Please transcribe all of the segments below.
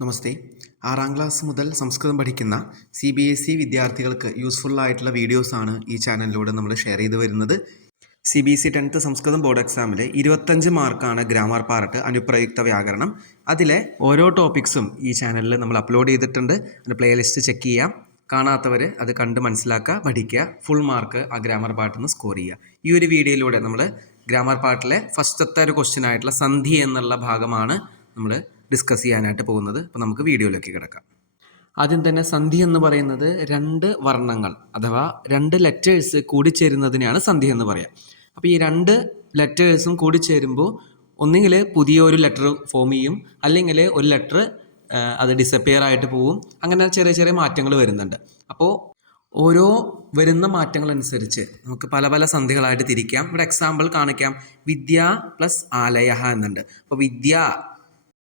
നമസ്തേ. 6ാം class മുതൽ സംസ്കൃതം പഠിക്കുന്ന CBSE വിദ്യാർത്ഥികൾക്ക് യൂസ്ഫുള്ളായിട്ടുള്ള വീഡിയോസാണ് ഈ ചാനലിലൂടെ നമ്മൾ ഷെയർ ചെയ്ത് വരുന്നത്. CBSE 10th സംസ്കൃതം ബോർഡ് എക്സാമിൽ 25 മാർക്കാണ് ഗ്രാമർ പാർട്ട്, അനുപ്രയുക്ത വ്യാകരണം. അതിലെ ഓരോ ടോപ്പിക്സും ഈ ചാനലിൽ നമ്മൾ അപ്ലോഡ് ചെയ്തിട്ടുണ്ട്. അതിൻ്റെ പ്ലേലിസ്റ്റ് ചെക്ക് ചെയ്യാം. കാണാത്തവർ അത് കണ്ട് മനസ്സിലാക്കുക, പഠിക്കുക. ഫുൾ മാർക്ക് ആ ഗ്രാമർ പാർട്ടിൽ നിന്ന് സ്കോർ ചെയ്യുക. ഈ ഒരു വീഡിയോയിലൂടെ നമ്മൾ ഗ്രാമർ പാർട്ടിലെ ഫസ്റ്റത്തെ ഒരു ക്വസ്റ്റ്യൻ ആയിട്ടുള്ള സന്ധി എന്നുള്ള ഭാഗമാണ് നമ്മൾ ഡിസ്കസ് ചെയ്യാനായിട്ട് പോകുന്നത്. അപ്പോൾ നമുക്ക് വീഡിയോയിലേക്ക് കിടക്കാം. ആദ്യം തന്നെ സന്ധി എന്ന് പറയുന്നത് രണ്ട് വർണ്ണങ്ങൾ അഥവാ രണ്ട് ലെറ്റേഴ്സ് കൂടിച്ചേരുന്നതിനെയാണ് സന്ധി എന്ന് പറയാം. അപ്പോൾ ഈ രണ്ട് ലെറ്റേഴ്സും കൂടിച്ചേരുമ്പോൾ ഒന്നുകിൽ പുതിയൊരു ലെറ്റർ ഫോം ചെയ്യും, അല്ലെങ്കിൽ ഒരു ലെറ്റർ അത് ഡിസപ്പിയർ ആയിട്ട് പോവും. അങ്ങനെ ചെറിയ ചെറിയ മാറ്റങ്ങൾ വരുന്നുണ്ട്. അപ്പോൾ ഓരോ വരുന്ന മാറ്റങ്ങളനുസരിച്ച് നമുക്ക് പല പല സന്ധികളായിട്ട് തിരിക്കാം. ഇവിടെ എക്സാമ്പിൾ കാണിക്കാം. വിദ്യ പ്ലസ് ആലയ എന്നുണ്ട്. അപ്പോൾ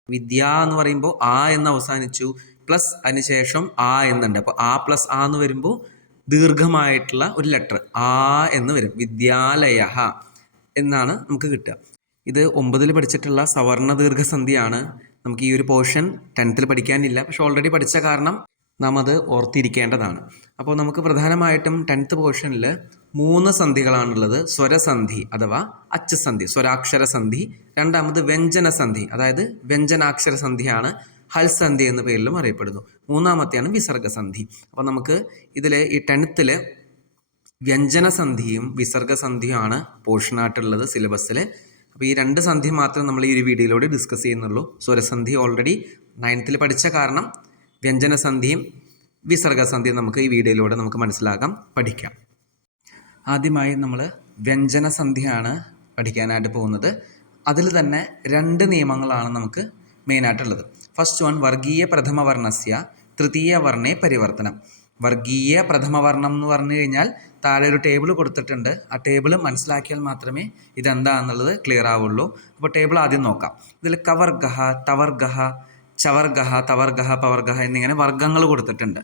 വിദ്യ എന്ന് പറയുമ്പോൾ ആ എന്ന് അവസാനിച്ചു, പ്ലസ് അതിനുശേഷം ആ എന്നുണ്ട്. അപ്പോൾ ആ പ്ലസ് ആ എന്ന് വരുമ്പോൾ ദീർഘമായിട്ടുള്ള ഒരു ലെറ്റർ ആ എന്ന് വരും. വിദ്യാലയ എന്നാണ് നമുക്ക് കിട്ടുക. ഇത് 9ൽ പഠിച്ചിട്ടുള്ള സവർണ ദീർഘസന്ധിയാണ്. നമുക്ക് ഈ ഒരു പോർഷൻ 10th പഠിക്കാനില്ല, പക്ഷെ ഓൾറെഡി പഠിച്ച കാരണം നാം അത് ഓർത്തിരിക്കേണ്ടതാണ്. അപ്പോൾ നമുക്ക് പ്രധാനമായിട്ടും 10th പോർഷനിൽ 3 സന്ധികളാണുള്ളത്. സ്വരസന്ധി അഥവാ അച്ചുസന്ധി, സ്വരാക്ഷര സന്ധി. രണ്ടാമത് വ്യഞ്ജനസന്ധി, അതായത് വ്യഞ്ജനാക്ഷര സന്ധിയാണ് ഹൽസന്ധി എന്ന പേരിലും അറിയപ്പെടുന്നു. മൂന്നാമത്തെയാണ് വിസർഗസന്ധി. അപ്പോൾ നമുക്ക് ഇതിൽ ഈ 10th വ്യഞ്ജനസന്ധിയും വിസർഗസന്ധിയുമാണ് പോർഷനായിട്ടുള്ളത് സിലബസിൽ. അപ്പോൾ ഈ 2 സന്ധി മാത്രം നമ്മൾ ഈ ഒരു വീഡിയോയിലൂടെ ഡിസ്കസ് ചെയ്യുന്നുള്ളൂ. സ്വരസന്ധി ഓൾറെഡി 9th പഠിച്ച കാരണം വ്യഞ്ജനസന്ധിയും വിസർഗസന്ധിയും നമുക്ക് ഈ വീഡിയോയിലൂടെ നമുക്ക് മനസ്സിലാക്കാം, പഠിക്കാം. ആദ്യമായി നമ്മൾ വ്യഞ്ജനസന്ധിയാണ് പഠിക്കാനായിട്ട് പോകുന്നത്. അതിൽ തന്നെ 2 നിയമങ്ങളാണ് നമുക്ക് മെയിനായിട്ടുള്ളത്. ഫസ്റ്റ് വൺ, വർഗീയ പ്രഥമവർണ്ണസ്യ തൃതീയ വർണ്ണേ പരിവർത്തനം. വർഗീയ പ്രഥമവർണ്ണം എന്ന് പറഞ്ഞു കഴിഞ്ഞാൽ താഴെ ഒരു ടേബിൾ കൊടുത്തിട്ടുണ്ട്. ആ ടേബിൾ മനസ്സിലാക്കിയാൽ മാത്രമേ ഇതെന്താണെന്നുള്ളത് ക്ലിയർ ആവുള്ളൂ. അപ്പോൾ ടേബിൾ ആദ്യം നോക്കാം. ഇതിൽ കവർഗഹ, തവർഗഹ, ചവർഗഹ, തവർഗഹ, പവർഗഹ എന്നിങ്ങനെ വർഗ്ഗങ്ങൾ കൊടുത്തിട്ടുണ്ട്.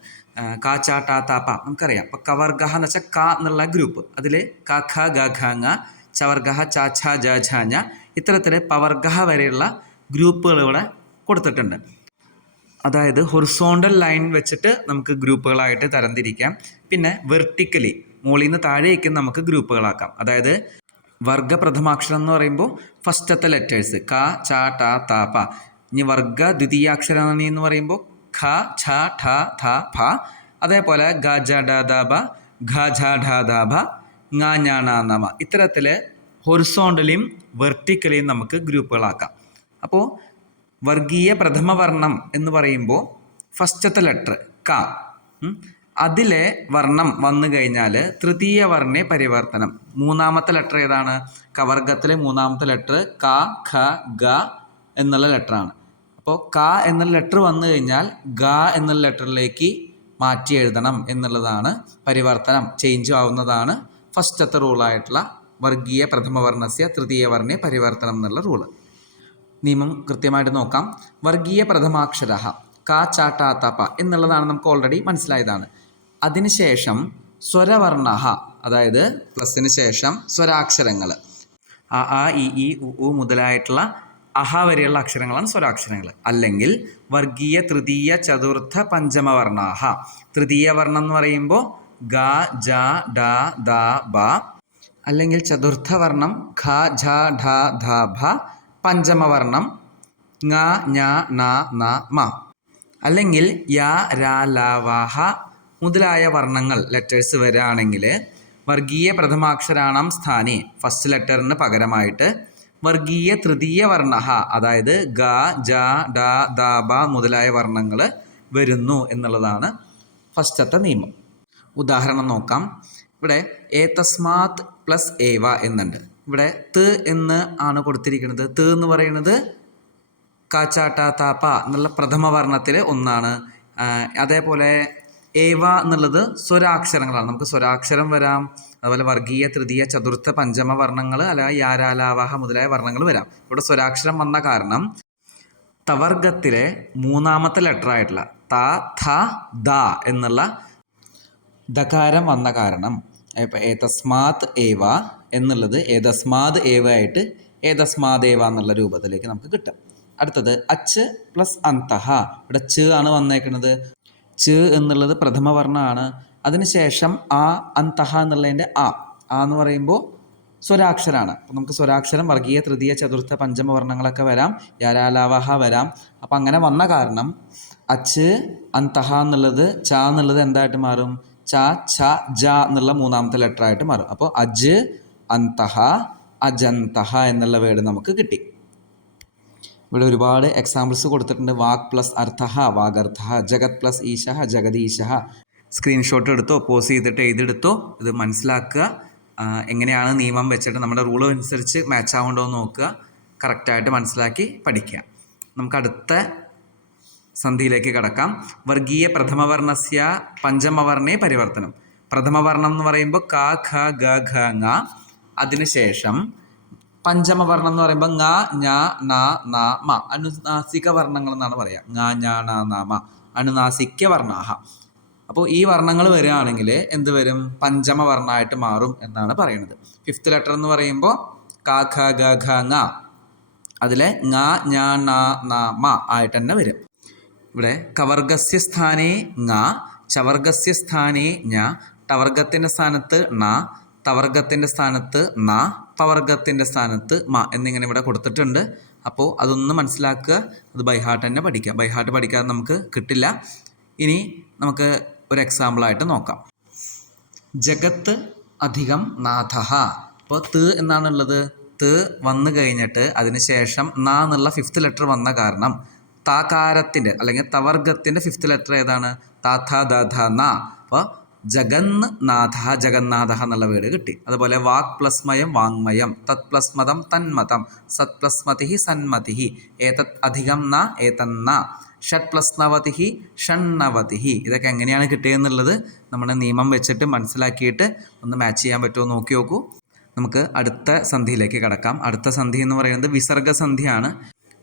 കാ ചാ ടാ താ പ നമുക്കറിയാം. അപ്പോൾ കവർഗഹ എന്ന് വെച്ചാൽ ക എന്നുള്ള ഗ്രൂപ്പ്. അതിൽ ക ഖ ഗ ഘ ങ, ചവർഗഹ ച ഛ ജ ഝ ഞ, ഇത്തരത്തിൽ പവർഗഹ വരെയുള്ള ഗ്രൂപ്പുകൾ ഇവിടെ കൊടുത്തിട്ടുണ്ട്. അതായത് ഹൊറിസോണ്ടൽ ലൈൻ വെച്ചിട്ട് നമുക്ക് ഗ്രൂപ്പുകളായിട്ട് തരംതിരിക്കാം. പിന്നെ വെർട്ടിക്കലി മുകളിൽ നിന്ന് താഴേക്കും നമുക്ക് ഗ്രൂപ്പുകളാക്കാം. അതായത് വർഗ പ്രഥമാക്ഷരം എന്ന് പറയുമ്പോൾ ഫസ്റ്റത്തെ ലെറ്റേഴ്സ് ക ച ട ത പ. ഇനി വർഗ ദ്വിതീയാക്ഷരം എന്ന് പറയുമ്പോൾ ഖ ഛ ഠ ധ ഭ. അതേപോലെ ഗ ജ ഡ ദ ബ, ഘ ഝ ഢ ധ ഭ, ങ ഞ ണ ന മ. ഇത്തരത്തിൽ ഹൊറിസോണ്ടലിയും വെർട്ടിക്കലിയും നമുക്ക് ഗ്രൂപ്പുകളാക്കാം. അപ്പോൾ വർഗീയ പ്രഥമവർണ്ണം എന്ന് പറയുമ്പോൾ ഫസ്റ്റത്തെ ലെറ്റർ ക, അതിലെ വർണ്ണം വന്നു കഴിഞ്ഞാൽ തൃതീയ വർണ്ണേ പരിവർത്തനം. മൂന്നാമത്തെ ലെറ്റർ ഏതാണ്? കവർഗത്തിലെ മൂന്നാമത്തെ ലെറ്റർ ക ഖ ഗ എന്നുള്ള ലെറ്ററാണ്. അപ്പോൾ ക എന്നുള്ള ലെറ്റർ വന്നു കഴിഞ്ഞാൽ ഗ എന്നുള്ള ലെറ്ററിലേക്ക് മാറ്റി എഴുതണം എന്നുള്ളതാണ് പരിവർത്തനം, ചേഞ്ച് ആവുന്നതാണ് ഫസ്റ്റത്തെ റൂളായിട്ടുള്ള വർഗീയ പ്രഥമവർണ്ണസ്യ തൃതീയ വർണ്ണേ പരിവർത്തനം എന്നുള്ള റൂള്. നിയമം കൃത്യമായിട്ട് നോക്കാം. വർഗീയ പ്രഥമാക്ഷര ക ച ട ത പ എന്നുള്ളതാണ് നമുക്ക് ഓൾറെഡി മനസ്സിലായതാണ്. അതിനുശേഷം സ്വരവർണ്ണ, അതായത് പ്ലസിന് ശേഷം സ്വരാക്ഷരങ്ങൾ അ ആ ഇ ഈ ഉ മുതലായിട്ടുള്ള അഹ വരെയുള്ള അക്ഷരങ്ങളാണ് സ്വരാക്ഷരങ്ങൾ. അല്ലെങ്കിൽ വർഗീയ തൃതീയ ചതുർത്ഥ പഞ്ചമവർണ്ണാഹ. തൃതീയ വർണ്ണം എന്ന് പറയുമ്പോൾ ഗ ജ ഡ ദ ബ, അല്ലെങ്കിൽ ചതുർത്ഥ വർണ്ണം ഖ ഝ ഢ ധ ഭ, പഞ്ചമവർണ്ണം ങ ഞ ണ ന മ. അല്ലെങ്കിൽ യ ര ല വ ഹ മുതലായ വർണ്ണങ്ങൾ ലെറ്റേഴ്സ് വരികയാണെങ്കിൽ വർഗീയ പ്രഥമാക്ഷരാണാം സ്ഥാനെ ഫസ്റ്റ് ലെറ്ററിന് പകരമായിട്ട് വർഗീയ തൃതീയ വർണ്ണ, അതായത് ഗ ജ ഡ ദ ബ മുതലായ വർണ്ണങ്ങൾ വരുന്നു എന്നുള്ളതാണ് ഫസ്റ്റത്തെ നിയമം. ഉദാഹരണം നോക്കാം. ഇവിടെ ഏതസ്മാത് പ്ലസ് ഏവ എന്നുണ്ട്. ഇവിടെ ത് എന്ന് ആണ് കൊടുത്തിരിക്കുന്നത്. ത് എന്ന് പറയുന്നത് ക ച ട ത പ എന്നുള്ള പ്രഥമ വർണ്ണത്തിൽ ഒന്നാണ്. അതേപോലെ ഏവ എന്നുള്ളത് സ്വരാക്ഷരങ്ങളാണ്. നമുക്ക് സ്വരാക്ഷരം വരാം. അതുപോലെ വർഗീയ തൃതീയ ചതുർത്ഥ പഞ്ചമ വർണ്ണങ്ങൾ, അല്ലെങ്കിൽ യാരാലാവാഹ മുതലായ വർണ്ണങ്ങൾ വരാം. ഇവിടെ സ്വരാക്ഷരം വന്ന കാരണം തവർഗത്തിലെ മൂന്നാമത്തെ ലെറ്റർ ആയിട്ടുള്ള ത ഥ ദ എന്നുള്ള ദകാരം വന്ന കാരണം ഇപ്പോൾ ഏതസ്മാത് ഏവ എന്നുള്ളത് ഏതസ്മാത് ഏവ ആയിട്ട് ഏതസ്മാദേവ എന്നുള്ള രൂപത്തിലേക്ക് നമുക്ക് കിട്ടും. അടുത്തത് അച്ച് പ്ലസ് അന്തഹ. ഇവിടെ ച് ആണ് വന്നേക്കുന്നത്. ച് എന്നുള്ളത് പ്രഥമ വർണ്ണമാണ്. അതിനുശേഷം ആ അന്തഹ എന്നുള്ളതിൻ്റെ ആ എന്ന് പറയുമ്പോൾ സ്വരാക്ഷരമാണ്. അപ്പോൾ നമുക്ക് സ്വരാക്ഷരം വർഗീയ തൃതീയ ചതുർത്ഥ പഞ്ചമ വർണ്ണങ്ങളൊക്കെ വരാം, യാരാലാവഹ വരാം. അപ്പം അങ്ങനെ വന്ന കാരണം അച്ച് അന്തഹ എന്നുള്ളത് ച എന്നുള്ളത് എന്തായിട്ട് മാറും? ച ഛ ജ എന്നുള്ള മൂന്നാമത്തെ ലെറ്റർ ആയിട്ട് മാറും. അപ്പോൾ അജ് അന്തഹ അജന്തഹ എന്നുള്ള വേർഡ് നമുക്ക് കിട്ടി. ഇവിടെ ഒരുപാട് എക്സാമ്പിൾസ് കൊടുത്തിട്ടുണ്ട്. വാക് പ്ലസ് അർത്ഥഹ വാഗർത്ഥ, ജഗത് പ്ലസ് ഈശഹ ജഗദീശഹ. സ്ക്രീൻഷോട്ട് എടുത്തോ, പോസ് ചെയ്തിട്ട് എഴുതെടുത്തോ, ഇത് മനസ്സിലാക്കുക. എങ്ങനെയാണ് നിയമം വെച്ചിട്ട് നമ്മുടെ റൂൾ അനുസരിച്ച് മാച്ച് ആവുണ്ടോ എന്ന് നോക്കുക, കറക്റ്റായിട്ട് മനസ്സിലാക്കി പഠിക്കുക. നമുക്ക് അടുത്ത സന്ധിയിലേക്ക് കടക്കാം. വർഗീയ പ്രഥമവർണ്ണസ്യ പഞ്ചമവർണ്ണേ പരിവർത്തനം. പ്രഥമവർണ്ണം എന്ന് പറയുമ്പോൾ ക ഖ ഗ ഘ ങ. അതിനുശേഷം പഞ്ചമവർണ്ണം എന്ന് പറയുമ്പോൾ ങ ഞ ന ന മ. അനുനാസിക വർണ്ണങ്ങൾ എന്നാണ് പറയുക. ങ ഞ ന ന മ അനുനാസിക്യ വർണ്ണാഹ. അപ്പോൾ ഈ വർണ്ണങ്ങൾ വരികയാണെങ്കിൽ എന്ത് വരും? പഞ്ചമവർണ്ണമായിട്ട് മാറും എന്നാണ് പറയുന്നത്. ഫിഫ്ത്ത് ലെറ്റർ എന്ന് പറയുമ്പോൾ ക ഖ ഗ ഘ ങ. അതിലെ ങ ഞ ന ന മ ആയിട്ട് തന്നെ വരും. ഇവിടെ കവർഗസ്യ സ്ഥാനേ ങ, ചവർഗസ്യ സ്ഥാനേ ഞ, ടവർഗത്തിൻ്റെ സ്ഥാനത്ത് ണ, തവർഗത്തിൻ്റെ സ്ഥാനത്ത് ന, പവർഗത്തിൻ്റെ സ്ഥാനത്ത് മ എന്നിങ്ങനെ ഇവിടെ കൊടുത്തിട്ടുണ്ട്. അപ്പോൾ അതൊന്ന് മനസ്സിലാക്കുക. അത് ബൈഹാർട്ട് തന്നെ പഠിക്കുക. ബൈഹാർട്ട് പഠിക്കാതെ നമുക്ക് കിട്ടില്ല. ഇനി നമുക്ക് ഒരു എക്സാമ്പിളായിട്ട് നോക്കാം. ജഗത്ത് അധികം നാഥഹ. അപ്പോൾ ത് എന്നാണുള്ളത്. ത് വന്നു കഴിഞ്ഞിട്ട് അതിന് ശേഷം ന എന്നുള്ള ഫിഫ്ത്ത് ലെറ്റർ വന്ന കാരണം താകാരത്തിൻ്റെ അല്ലെങ്കിൽ തവർഗത്തിൻ്റെ ഫിഫ്ത്ത് ലെറ്റർ ഏതാണ്? താഥ ദധ ന. അപ്പോൾ ജഗന്ന് നാഥ ജഗന്നാഥ എന്നുള്ള വേർഡ് കിട്ടി. അതുപോലെ വാക് പ്ലസ് മയം വാങ്മയം, തത് പ്ലസ് മതം തന്മതം, സത് പ്ലസ് മതി സന്മതി, ഏതത് അധികം ന ഏതന്ന, ഷട്ട് പ്ലസ് നവതി ഷണ്ണവതി. ഇതൊക്കെ എങ്ങനെയാണ് കിട്ടിയെന്നുള്ളത് നമ്മുടെ നിയമം വെച്ചിട്ട് മനസ്സിലാക്കിയിട്ട് ഒന്ന് മാച്ച് ചെയ്യാൻ പറ്റുമോ നോക്കി നോക്കൂ. നമുക്ക് അടുത്ത സന്ധിയിലേക്ക് കടക്കാം. അടുത്ത സന്ധി എന്ന് പറയുന്നത് വിസർഗസന്ധിയാണ്.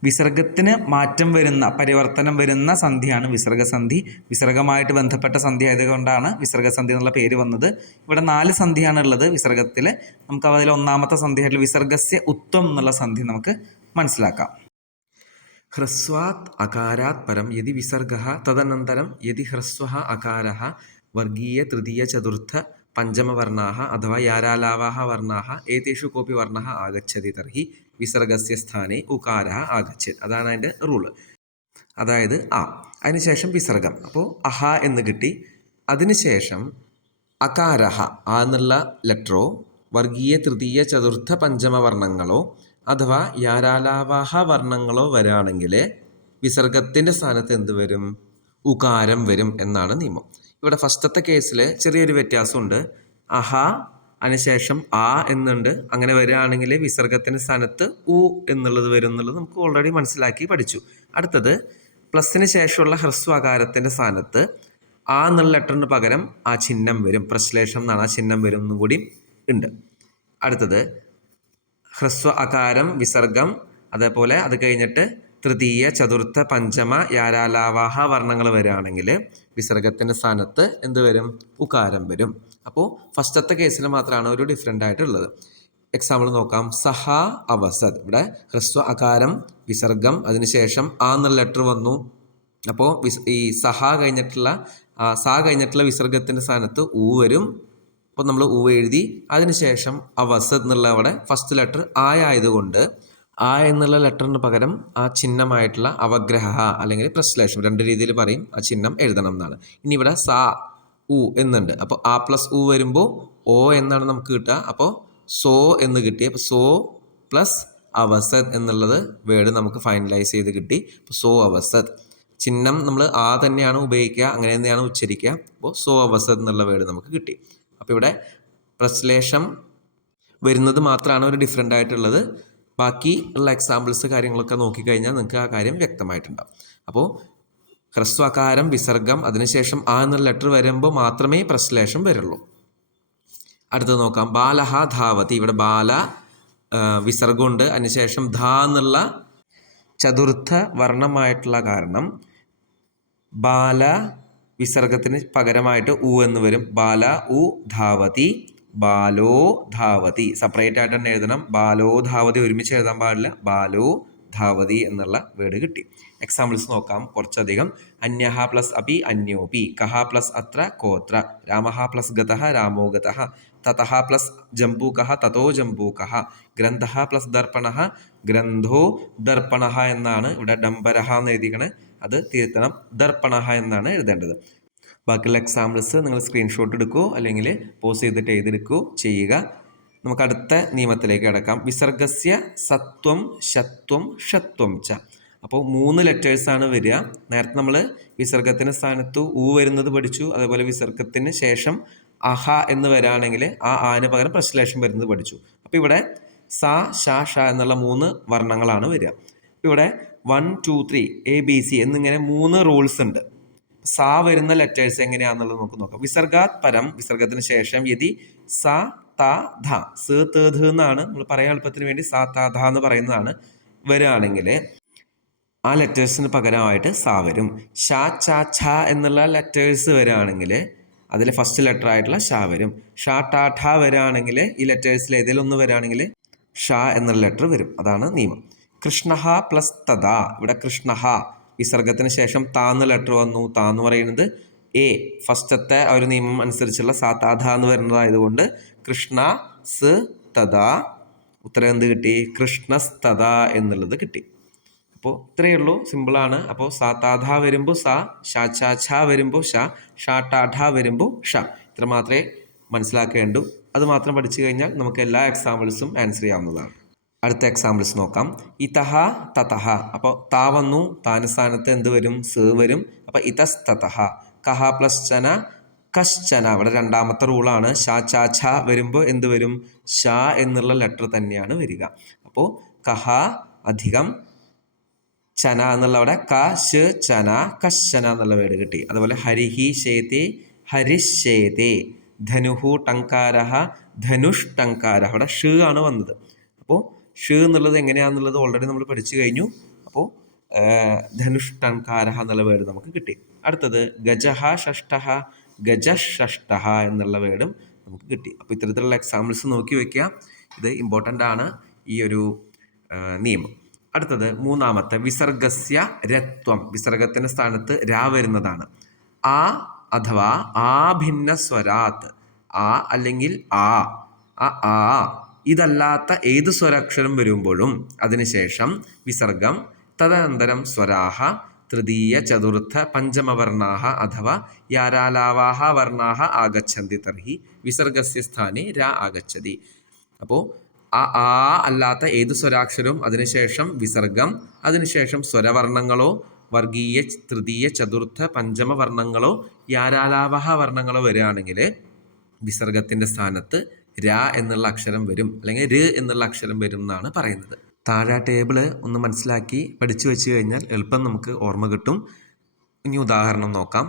വിസർഗത്തിന് മാറ്റം വരുന്ന, പരിവർത്തനം വരുന്ന സന്ധിയാണ് വിസർഗസന്ധി. വിസർഗമായിട്ട് ബന്ധപ്പെട്ട സന്ധി ആയതുകൊണ്ടാണ് വിസർഗസന്ധി എന്നുള്ള പേര് വന്നത്. ഇവിടെ 4 സന്ധിയാണ് ഉള്ളത് വിസർഗത്തിൽ. നമുക്ക് അതിൽ ഒന്നാമത്തെ സന്ധിയായിട്ട് വിസർഗസ്യ ഉത്വം എന്നുള്ള സന്ധി നമുക്ക് മനസ്സിലാക്കാം. ഹ്രസ്വാത് അകാരാത് പരം യദി വിസർഗഃ തദനന്തരം യദി ഹ്രസ്വഃ അകാരഃ വർഗീയ തൃതീയ ചതുർത്ഥ പഞ്ചമവർണ്ണാः അഥവാ യാരാലാവാः വർണ്ണാः ഏതേഷു കോപി വർണ്ണः ആഗച്ഛതി തർഹി വിസർഗസ്യ സ്ഥാനെ ഉകാരः ആഗച്ഛത്. അതാണ് അതിൻ്റെ റൂള്. അതായത് ആ, അതിനുശേഷം വിസർഗം. അപ്പോൾ അഹ എന്ന് കിട്ടി. അതിനുശേഷം അകാരഹ ആ എന്നുള്ള ലെറ്ററോ വർഗീയ തൃതീയ ചതുർത്ഥ പഞ്ചമവർണ്ണങ്ങളോ അഥവാ യാരാലാവാഹ വർണ്ണങ്ങളോ വരാണെങ്കിൽ വിസർഗത്തിൻ്റെ സ്ഥാനത്ത് എന്ത് വരും? ഉകാരം വരും എന്നാണ് നിയമം. ഇവിടെ ഫസ്റ്റത്തെ കേസിൽ ചെറിയൊരു വ്യത്യാസമുണ്ട്. അഹ അതിനുശേഷം ആ എന്നുണ്ട്. അങ്ങനെ വരികയാണെങ്കിൽ വിസർഗത്തിൻ്റെ സ്ഥാനത്ത് ഉ എന്നുള്ളത് വരും എന്നുള്ളത് നമുക്ക് ഓൾറെഡി മനസ്സിലാക്കി പഠിച്ചു. അടുത്തത് പ്ലസിന് ശേഷമുള്ള ഹ്രസ്വകാരത്തിൻ്റെ സ്ഥാനത്ത് ആ എന്നുള്ള ലെറ്ററിന് പകരം ആ ചിഹ്നം വരും. പ്രശ്ലേഷം എന്നാണ് ആ ചിഹ്നം വരും എന്നും കൂടി ഉണ്ട്. അടുത്തത് ഹ്രസ്വ അകാരം വിസർഗം, അതേപോലെ അത് കഴിഞ്ഞിട്ട് തൃതീയ ചതുർത്ഥ പഞ്ചമ യാരാലാവാഹ വർണ്ണങ്ങൾ വരികയാണെങ്കിൽ വിസർഗത്തിൻ്റെ സ്ഥാനത്ത് എന്ത് വരും? ഉകാരം വരും. അപ്പോൾ ഫസ്റ്റത്തെ കേസിൽ മാത്രമാണ് ഒരു ഡിഫറെൻ്റ് ആയിട്ടുള്ളത്. എക്സാമ്പിൾ നോക്കാം. സഹ അവസത്. ഇവിടെ ഹ്രസ്വ അകാരം വിസർഗം, അതിനുശേഷം ആ എന്നുള്ള ലെറ്റർ വന്നു. അപ്പോൾ ഈ സഹ കഴിഞ്ഞിട്ടുള്ള വിസർഗത്തിൻ്റെ സ്ഥാനത്ത് ഊ വരും. അപ്പോൾ നമ്മൾ ഊ എഴുതി. അതിനുശേഷം അവസത് എന്നുള്ള അവിടെ ഫസ്റ്റ് ലെറ്റർ ആയതുകൊണ്ട് ആ എന്നുള്ള ലെറ്ററിന് പകരം ആ ചിഹ്നമായിട്ടുള്ള അവഗ്രഹ അല്ലെങ്കിൽ പ്രശ്ലേഷം, 2 രീതിയിൽ പറയും, ആ ചിഹ്നം എഴുതണം എന്നാണ്. ഇനി ഇവിടെ സാ ഉ എന്നുണ്ട്. അപ്പോൾ ആ പ്ലസ് ഉ വരുമ്പോൾ ഓ എന്നാണ് നമുക്ക് കിട്ടുക. അപ്പോൾ സോ എന്ന് കിട്ടി. അപ്പോൾ സോ പ്ലസ് അവസത് എന്നുള്ളത് വേർഡ് നമുക്ക് ഫൈനലൈസ് ചെയ്ത് കിട്ടി. അപ്പോൾ സോ അവസത് ചിഹ്നം നമ്മൾ ആ തന്നെയാണ് ഉപയോഗിക്കുക, അങ്ങനെ തന്നെയാണ് ഉച്ചരിക്കുക. അപ്പോൾ സോ അവസത് എന്നുള്ള വേർഡ് നമുക്ക് കിട്ടി. അപ്പോൾ ഇവിടെ പ്രശ്ലേഷം വരുന്നത് മാത്രമാണ് ഒരു ഡിഫറെൻ്റ് ആയിട്ടുള്ളത്. ബാക്കി ഉള്ള എക്സാമ്പിൾസ് കാര്യങ്ങളൊക്കെ നോക്കിക്കഴിഞ്ഞാൽ നിങ്ങൾക്ക് ആ കാര്യം വ്യക്തമായിട്ടുണ്ടാവും. അപ്പോൾ ഹ്രസ്വകാരം വിസർഗം, അതിനുശേഷം ആ എന്നുള്ള ലെറ്റർ വരുമ്പോൾ മാത്രമേ പ്രശ്ലേഷം വരുള്ളൂ. അടുത്തത് നോക്കാം. ബാലഹ ധാവതി. ഇവിടെ ബാല വിസർഗമുണ്ട്. അതിനുശേഷം ധാ എന്നുള്ള ചതുർത്ഥ വർണ്ണമായിട്ടുള്ള കാരണം ബാല വിസർഗത്തിന് പകരമായിട്ട് ഉ എന്ന് വരും. ബാല ഉ ധാവതി, ബാലോ ധാവതി. സെപ്പറേറ്റ് ആയിട്ട് തന്നെ എഴുതണം. ബാലോ ധാവതി ഒരുമിച്ച് എഴുതാൻ പാടില്ല. ബാലോ ധാവതി എന്നുള്ള വേർഡ് കിട്ടി. എക്സാമ്പിൾസ് നോക്കാം കുറച്ചധികം. അന്യഹ പ്ലസ് അപി അന്യോപി, കഹ പ്ലസ് അത്ര കോത്ര, രാമഹ പ്ലസ് ഗതഃ രാമോ ഗതഃ, തതഃ പ്ലസ് ജംബൂകഃ തതോ ജംബൂകഃ, ഗ്രന്ഥഃ പ്ലസ് ദർപ്പണഃ ഗ്രന്ഥോ ദർപ്പണഃ എന്നാണ് ഇവിടെ ഡംബരഹ എന്ന് എഴുതിക്കണേ, അത് തിരുത്തണം, ദർപ്പണഃ എന്നാണ് എഴുതേണ്ടത്. ബാക്കിയുള്ള എക്സാമ്പിൾസ് നിങ്ങൾ സ്ക്രീൻഷോട്ട് എടുക്കുകയോ അല്ലെങ്കിൽ പോസ് ചെയ്തിട്ട് എഴുതിയെടുക്കുകയോ ചെയ്യുക. നമുക്ക് അടുത്ത നിയമത്തിലേക്ക് കിടക്കാം. വിസർഗസ്യ സത്വം ശത്വം ഷത്വം ച. അപ്പോൾ 3 ലെറ്റേഴ്സാണ് വരിക. നേരത്തെ നമ്മൾ വിസർഗത്തിന് സ്ഥാനത്ത് ഊ വരുന്നത് പഠിച്ചു. അതേപോലെ വിസർഗത്തിന് ശേഷം അഹ എന്ന് വരാണെങ്കിൽ ആ ആന് പകരം പ്രശ്ലേഷം വരുന്നത് പഠിച്ചു. അപ്പോൾ ഇവിടെ സ ഷ ഷ എന്നുള്ള 3 വർണ്ണങ്ങളാണ് വരിക. ഇവിടെ 1 2 3 ABC എന്നിങ്ങനെ 3 റൂൾസ് ഉണ്ട്. സാ വരുന്ന ലെറ്റേഴ്സ് എങ്ങനെയാണെന്നുള്ളത് നമുക്ക് നോക്കാം. വിസർഗാത് പരം, വിസർഗത്തിന് ശേഷം യതി സ ത ധ, സ് ത ധ എന്നാണ് നമ്മൾ പറയാൻ എളുപ്പത്തിന് വേണ്ടി സ ത ധ എന്ന് പറയുന്നതാണ്. വരികയാണെങ്കിൽ ആ ലെറ്റേഴ്സിന് പകരമായിട്ട് സ വരും. ഷ ച ഛ എന്നുള്ള ലെറ്റേഴ്സ് വരികയാണെങ്കിൽ അതിൽ ഫസ്റ്റ് ലെറ്റർ ആയിട്ടുള്ള ഷ വരും. ഷ ട ഠ വരികയാണെങ്കിൽ ഈ ലെറ്റേഴ്സിൽ ഏതെങ്കിലും ഒന്ന് വരികയാണെങ്കിൽ ഷ എന്നുള്ള ലെറ്റർ വരും. അതാണ് നിയമം. കൃഷ്ണഹ പ്ലസ് തദ, ഇവിടെ കൃഷ്ണഹ വിസർഗത്തിന് ശേഷം താന്ന് ലെറ്റർ വന്നു. താന്ന് പറയുന്നത് എ, ഫസ്റ്റത്തെ ആ ഒരു നിയമം അനുസരിച്ചുള്ള സാതാധ എന്ന് വരുന്നതായതുകൊണ്ട് കൃഷ്ണ സ് തദ, ഉത്തരം എന്ത് കിട്ടി? കൃഷ്ണസ്തദ എന്നുള്ളത് കിട്ടി. അപ്പോൾ ഇത്രയേ ഉള്ളൂ, സിമ്പിളാണ്. അപ്പോൾ സാതാധ വരുമ്പോൾ സ, ഷ ച ഛ വരുമ്പോൾ ഷ, ഷ ട ഠ വരുമ്പോൾ ഷ. ഇത്ര മാത്രമേ മനസ്സിലാക്കേണ്ടൂ. അത് മാത്രം പഠിച്ചു കഴിഞ്ഞാൽ നമുക്ക് എല്ലാ എക്സാമ്പിൾസും ആൻസർ ചെയ്യാവുന്നതാണ്. അടുത്ത എക്സാമ്പിൾസ് നോക്കാം. ഇതഹ തതഹ, അപ്പോൾ താ വന്നു, താന് സ്ഥാനത്ത് എന്ത് വരും? സ് വരും. അപ്പോൾ ഇതസ്തതഹ. കഹ പ്ലസ് ചന കശ്ചന, ഇവിടെ രണ്ടാമത്തെ റൂളാണ്. ഷ ച ഛ വരുമ്പോൾ എന്ത് വരും? ഷ എന്നുള്ള ലെറ്റർ തന്നെയാണ് വരിക. അപ്പോൾ കഹ അധികം ചന എന്നുള്ള അവിടെ ക ശ് ചന കശ്ചന എന്നുള്ള വേർഡ് കിട്ടി. അതുപോലെ ഹരിഹി ശേതേ ഹരിശേതേ, ധനുഹു ടങ്കാരഹ ധനുഷ് ടങ്കാരഹ, അവിടെ ഷ് ആണ് വന്നത്. അപ്പോൾ ഷ് എന്നുള്ളത് എങ്ങനെയാണെന്നുള്ളത് ഓൾറെഡി നമ്മൾ പഠിച്ചു കഴിഞ്ഞു. അപ്പോൾ ധനുഷ് ടങ്കാരഹ എന്നുള്ള വേർഡ് നമുക്ക് കിട്ടി. അടുത്തത് ഗജഹ ഷഷ്ടഹ ഗജഷഷ്ടഹ എന്നുള്ള വേർഡും നമുക്ക് കിട്ടി. അപ്പോൾ ഇത്തരത്തിലുള്ള എക്സാമ്പിൾസ് നോക്കി വയ്ക്കുക. ഇത് ഇമ്പോർട്ടൻ്റ് ആണ് ഈ ഒരു നിയമം. അടുത്തത് മൂന്നാമത്തെ വിസർഗസ്യ രത്വം, വിസർഗത്തിൻ്റെ സ്ഥാനത്ത് രാ വരുന്നതാണ്. ആ അഥവാ ആ ഭിന്ന സ്വരാത്ത്, ആ അല്ലെങ്കിൽ ആ ആ ഇതല്ലാത്ത ഏത് സ്വരാക്ഷരം വരുമ്പോഴും അതിനുശേഷം വിസർഗം, തദനന്തരം സ്വരാഹ തൃതീയ ചതുർത്ഥ പഞ്ചമവർണാഹ അഥവാ യാരാലാവാഹ വർണാഹ ആഗച്ഛന്തി തർഹി വിസർഗസ്യ സ്ഥാനെ രാ ആഗച്ഛതി. അപ്പോൾ ആ അല്ലാത്ത ഏത് സ്വരാക്ഷരവും അതിനുശേഷം വിസർഗം, അതിനുശേഷം സ്വരവർണ്ണങ്ങളോ വർഗീയ തൃതീയ ചതുർത്ഥ പഞ്ചമ വർണ്ണങ്ങളോ യാരാലാവഹ വർണ്ണങ്ങളോ വരികയാണെങ്കിൽ വിസർഗത്തിൻ്റെ സ്ഥാനത്ത് രാ എന്നുള്ള അക്ഷരം വരും, അല്ലെങ്കിൽ ര് എന്നുള്ള അക്ഷരം വരും എന്നാണ് പറയുന്നത്. താഴെ ടേബിള് ഒന്ന് മനസ്സിലാക്കി പഠിച്ചു വെച്ച് കഴിഞ്ഞാൽ എളുപ്പം നമുക്ക് ഓർമ്മ കിട്ടും. ഇനി ഉദാഹരണം നോക്കാം.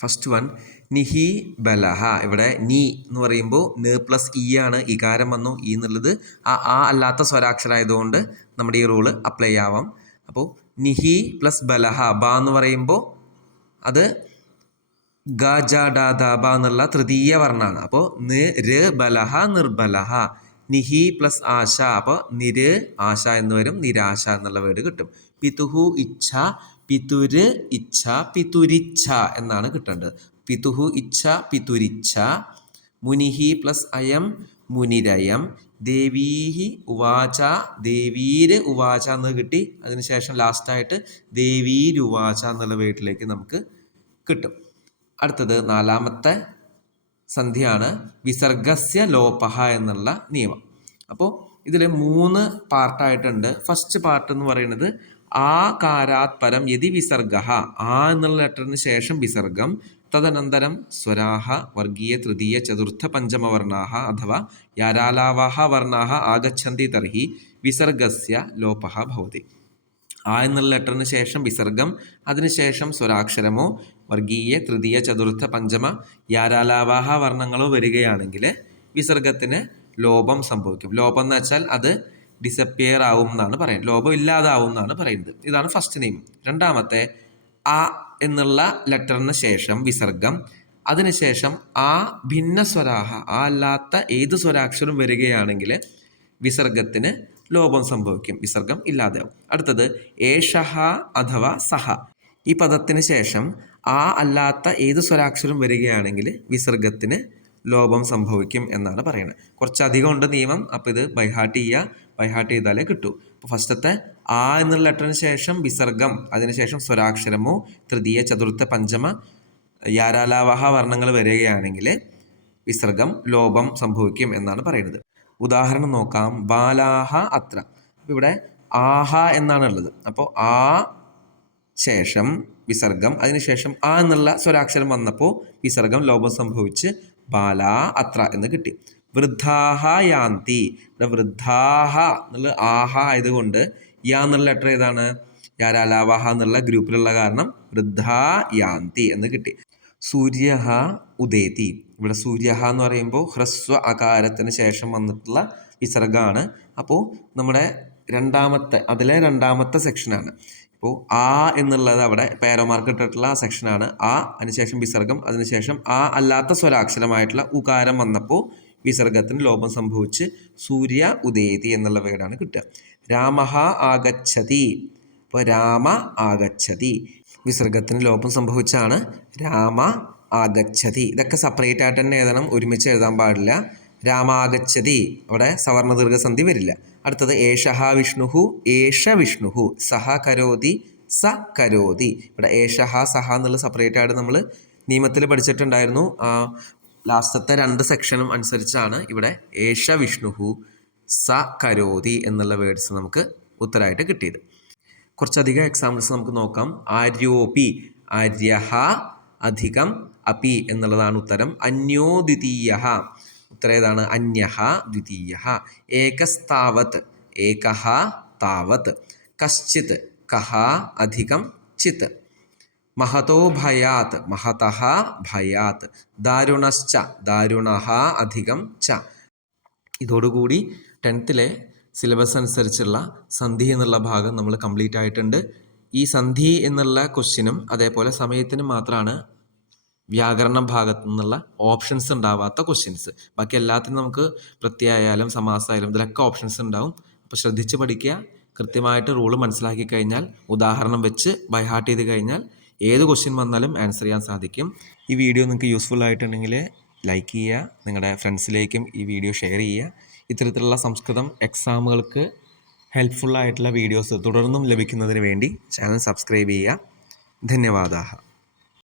ഫസ്റ്റ് വൺ, നിഹി ബലഹ. ഇവിടെ നീ എന്ന് പറയുമ്പോൾ ന് പ്ലസ് ഇ ആണ്, ഇകാരം വന്നു. ഈ എന്നുള്ളത് ആ അല്ലാത്ത സ്വരാക്ഷരമായതുകൊണ്ട് നമ്മുടെ ഈ റൂള് അപ്ലൈ ആവാം. അപ്പോൾ നിഹി പ്ലസ് ബലഹ, ബ എന്ന് പറയുമ്പോൾ അത് ഗ ജ ഡ ധ ബ എന്നുള്ള തൃതീയ വർണ്ണമാണ്. അപ്പോൾ ന് ര് ബലഹ നിർബലഹ. നിഹി പ്ലസ് ആശ, അപ്പോൾ നിര് ആശ എന്ന് വരും, നിരാശ എന്നുള്ള വേർഡ് കിട്ടും. പിതുഹു ഇച്ഛ പിതുര് ഇച്ഛ പിതുരിച്ഛ എന്നാണ് കിട്ടേണ്ടത്. പിതുഹു ഇച്ഛ പിതുരിച്ഛ. മുനിഹി പ്ലസ് അയം മുനിരയം. ദേവീഹി ഉവാച ദേവീര് ഉവാച എന്ന് കിട്ടി. അതിനുശേഷം ലാസ്റ്റായിട്ട് ദേവീരുവാച എന്നുള്ള വേർഡിലേക്ക് നമുക്ക് കിട്ടും. അടുത്തത് നാലാമത്തെ സന്ധിയാണ് വിസർഗസ്യ ലോപഹ എന്നുള്ള നിയമം. അപ്പോൾ ഇതിൽ 3 പാർട്ടായിട്ടുണ്ട്. ഫസ്റ്റ് പാർട്ട് എന്ന് പറയുന്നത് ആ കാരാത് പരം യതി വിസർഗ, ആ എന്നുള്ള ലെറ്ററിന് ശേഷം വിസർഗം, തദനന്തരം സ്വരാഹ വർഗീയ തൃതീയ ചതുർത്ഥ പഞ്ചമവർണാഹ അഥവാ യാരാലാവാഹ വർണാഹ ആഗച്ഛന്തി തർഹി വിസർഗസ്യ ലോപഹ ഭവതി. ആ എന്നുള്ള ലെറ്ററിന് ശേഷം വിസർഗം, അതിനുശേഷം സ്വരാക്ഷരമോ വർഗീയ തൃതീയ ചതുർത്ഥ പഞ്ചമ യാരാലാവാഹ വർണ്ണങ്ങളോ വരികയാണെങ്കിൽ വിസർഗത്തിന് ലോപം സംഭവിക്കും. ലോപം എന്ന് വെച്ചാൽ അത് ഡിസപ്പിയർ ആവും എന്നാണ് പറയുന്നത്, ലോപം ഇല്ലാതാവും എന്നാണ് പറയുന്നത്. ഇതാണ് ഫസ്റ്റ് നിയമം. രണ്ടാമത്തെ ആ എന്നുള്ള ലെറ്ററിന് ശേഷം വിസർഗം, അതിനുശേഷം ആ ഭിന്ന സ്വരാഹ, ആ അല്ലാത്ത ഏത് സ്വരാക്ഷരം വരികയാണെങ്കിൽ വിസർഗത്തിന് ലോപം സംഭവിക്കും, വിസർഗം ഇല്ലാതെയാവും. അടുത്തത് ഏഷഹ അഥവാ സഹ. ഈ പദത്തിന് ശേഷം ആ അല്ലാത്ത ഏത് സ്വരാക്ഷരം വരികയാണെങ്കിൽ വിസർഗത്തിന് ലോപം സംഭവിക്കും എന്നാണ് പറയുന്നത്. കുറച്ചധികം ഉണ്ട് നിയമം, അപ്പോൾ ഇത് ബൈഹാർട്ട് ചെയ്യുക, ബൈഹാർട്ട് ചെയ്താലേ കിട്ടൂ. അപ്പോൾ ഫസ്റ്റത്തെ ആ എന്നുള്ള ലെറ്ററിന് ശേഷം വിസർഗം, അതിനുശേഷം സ്വരാക്ഷരമോ തൃതീയ ചതുർത്ഥ പഞ്ചമ യാരാലാവഹ വർണ്ണങ്ങൾ വരികയാണെങ്കിൽ വിസർഗം ലോപം സംഭവിക്കും എന്നാണ് പറയുന്നത്. ഉദാഹരണം നോക്കാം. ബാലാഹ അത്ര. അപ്പോൾ ഇവിടെ ആഹ എന്നാണ് ഉള്ളത്. അപ്പോൾ ആ ശേഷം വിസർഗം, അതിനുശേഷം ആ എന്നുള്ള സ്വരാക്ഷരം വന്നപ്പോൾ വിസർഗം ലോപം സംഭവിച്ച് ബാല അത്ര എന്ന് കിട്ടി. വൃദ്ധാഹ യാന്തി. ഇവിടെ വൃദ്ധാഹ എന്നുള്ള ആഹ ആയതുകൊണ്ട് യാ എന്നുള്ള ലെറ്റർ ഏതാണ്? യാരാലാവഹ എന്നുള്ള ഗ്രൂപ്പിലുള്ള കാരണം വൃദ്ധാ യാന്തി എന്ന് കിട്ടി. സൂര്യഹ ഉദേതി. ഇവിടെ സൂര്യഹ എന്ന് പറയുമ്പോൾ ഹ്രസ്വ അകാരത്തിന് ശേഷം വന്നിട്ടുള്ള വിസർഗമാണ്. അപ്പോൾ നമ്മുടെ അതിലെ രണ്ടാമത്തെ സെക്ഷനാണ്. അപ്പോൾ ആ എന്നുള്ളത് അവിടെ പാരോ മാർക്ക് ഇട്ടിട്ടുള്ള ആ സെക്ഷനാണ്. ആ, അതിനുശേഷം വിസർഗം, അതിനുശേഷം ആ അല്ലാത്ത സ്വരാക്ഷരമായിട്ടുള്ള ഉകാരം വന്നപ്പോൾ വിസർഗത്തിന് ലോപം സംഭവിച്ച് സൂര്യ ഉദേതി എന്നുള്ള വേർഡാണ് കിട്ടുക. രാമഹ ആഗച്ഛതി. ഇപ്പോൾ രാമ ആഗച്ഛതി വിസർഗത്തിന് ലോപം സംഭവിച്ചാണ് രാമ ആഗച്ഛതി. ഇതൊക്കെ സെപ്പറേറ്റ് ആയിട്ട് തന്നെ എഴുതണം, ഒരുമിച്ച് എഴുതാൻ പാടില്ല. രാമാഗച്ഛതി അവിടെ സവർണ ദീർഘസന്ധി വരില്ല. അടുത്തത് ഏഷഹ വിഷ്ണുഹു. ഏഷ വിഷ്ണുഹു. സഹ കരോതി സ കരോതി. ഇവിടെ ഏഷഹ സഹ എന്നുള്ള സെപ്പറേറ്റ് ആയിട്ട് നമ്മൾ നിയമത്തിൽ പഠിച്ചിട്ടുണ്ടായിരുന്നു. ലാസ്റ്റത്തെ 2 സെക്ഷനും അനുസരിച്ചാണ് ഇവിടെ ഏഷ വിഷ്ണുഹു സ കരോതി എന്നുള്ള വേർഡ്സ് നമുക്ക് ഉത്തരമായിട്ട് കിട്ടിയത്. കുറച്ചധികം എക്സാമ്പിൾസ് നമുക്ക് നോക്കാം. ആര്യോപി. ആര്യഹ അധികം അപി എന്നുള്ളതാണ് ഉത്തരം. അന്യോ ദ്വിതീയഃ. ഉത്തരം ഏതാണ്? അന്യഃ ദ്വിതീയഃ. ഏകസ്താവത്. ഏകഃ താവത്. കശ്ചിത്. കഹ അധികം ചിത്. മഹതോ ഭയാത്. മഹതഃ ഭയാത്. ദാരുണശ്ച. ദാരുണഃ അധികം ച. ഇതോടുകൂടി 10th സിലബസ് അനുസരിച്ചുള്ള സന്ധി എന്നുള്ള ഭാഗം നമ്മൾ കംപ്ലീറ്റ് ആയിട്ടുണ്ട്. ഈ സന്ധി എന്നുള്ള ക്വസ്റ്റ്യനും അതേപോലെ സമയത്തിനും മാത്രമാണ് വ്യാകരണ ഭാഗത്തു നിന്നുള്ള ഓപ്ഷൻസ് ഉണ്ടാവാത്ത ക്വസ്റ്റ്യൻസ്. ബാക്കി എല്ലാത്തിനും നമുക്ക് പ്രത്യയായാലും സമാസമായാലും ഇതിലൊക്കെ ഓപ്ഷൻസ് ഉണ്ടാവും. അപ്പോൾ ശ്രദ്ധിച്ച് പഠിക്കുക. കൃത്യമായിട്ട് റൂള് മനസ്സിലാക്കി കഴിഞ്ഞാൽ, ഉദാഹരണം വെച്ച് ബൈഹാർട്ട് ചെയ്ത് കഴിഞ്ഞാൽ ഏത് ക്വസ്റ്റ്യൻ വന്നാലും ആൻസർ ചെയ്യാൻ സാധിക്കും. ഈ വീഡിയോ നിങ്ങൾക്ക് യൂസ്ഫുൾ ആയിട്ടുണ്ടെങ്കിൽ ലൈക്ക് ചെയ്യുക, നിങ്ങളുടെ ഫ്രണ്ട്സിലേക്കും ഈ വീഡിയോ ഷെയർ ചെയ്യുക. ഇത്തരത്തിലുള്ള സംസ്കൃതം എക്സാമുകൾക്ക് ഹെൽപ്ഫുള്ളായിട്ടുള്ള വീഡിയോസ് തുടർന്നും ലഭിക്കുന്നതിന് വേണ്ടി ചാനൽ സബ്സ്ക്രൈബ് ചെയ്യുക. ധന്യവാദാः.